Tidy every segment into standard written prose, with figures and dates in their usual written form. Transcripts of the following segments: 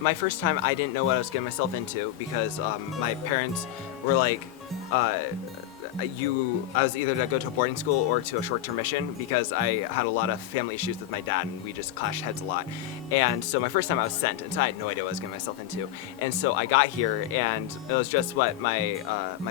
my first time, I didn't know what I was getting myself into because my parents were like, I was either to go to a boarding school or to a short-term mission because I had a lot of family issues with my dad and we just clashed heads a lot. And so my first time I was sent, and so I had no idea what I was getting myself into. And so I got here and it was just what my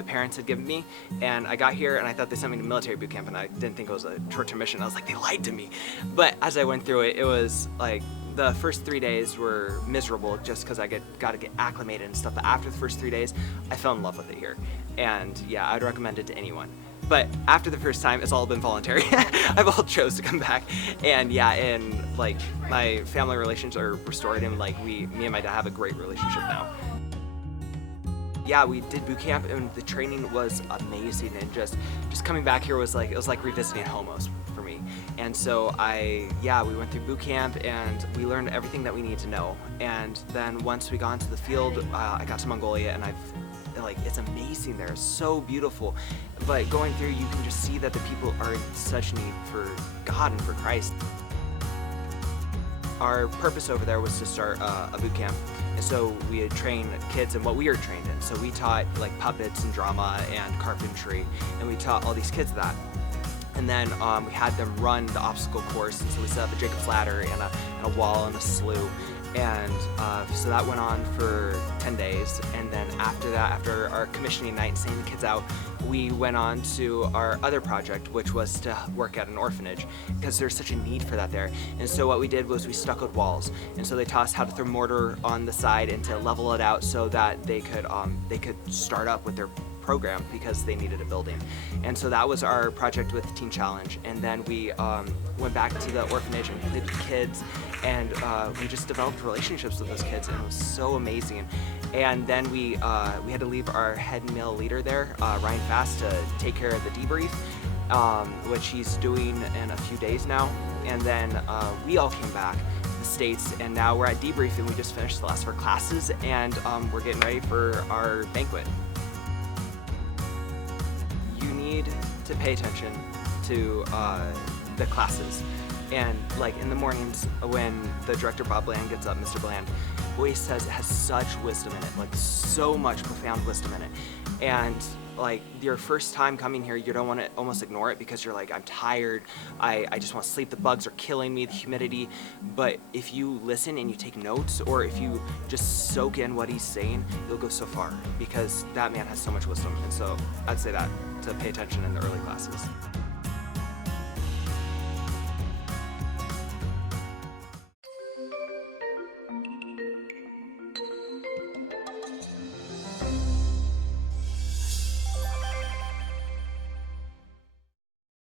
parents had given me. And I got here and I thought they sent me to military boot camp and I didn't think it was a short-term mission. I was like, they lied to me. But as I went through it, it was like, the first 3 days were miserable just because I got to get acclimated and stuff. But after the first 3 days, I fell in love with it here. And yeah, I'd recommend it to anyone. But after the first time, it's all been voluntary. I've all chose to come back. And yeah, and like my family relations are restored and like me and my dad have a great relationship now. Yeah, we did boot camp and the training was amazing, and just coming back here was like, it was like revisiting home almost for me. And so we went through boot camp and we learned everything that we need to know. And then once we got into the field, I got to Mongolia and it's amazing there, it's so beautiful. But going through, you can just see that the people are in such need for God and for Christ. Our purpose over there was to start a boot camp. And so we had trained kids in what we were trained in. So we taught like puppets and drama and carpentry, and we taught all these kids that. And then we had them run the obstacle course, and so we set up a Jacob's ladder and a wall and a slough. And so that went on for 10 days. And then after that, after our commissioning night and sending the kids out, we went on to our other project, which was to work at an orphanage because there's such a need for that there. And so what we did was we stuccoed walls. And so they taught us how to throw mortar on the side and to level it out so that they could start up with their program because they needed a building. And so that was our project with Teen Challenge. And then we went back to the orphanage and played with kids, and we just developed relationships with those kids, and it was so amazing. And then we had to leave our head male leader there, Ryan Fast, to take care of the debrief, which he's doing in a few days now. And then we all came back to the States, and now we're at debrief, and we just finished the last of our classes, and we're getting ready for our banquet. You need to pay attention to the classes. And like in the mornings when the director Bob Bland gets up, Mr. Bland, what he says has such wisdom in it, like so much profound wisdom in it. And like your first time coming here, you don't want to almost ignore it because you're like, I'm tired, I just want to sleep, the bugs are killing me, the humidity. But if you listen and you take notes, or if you just soak in what he's saying, you'll go so far because that man has so much wisdom. And so I'd say that, to pay attention in the early classes.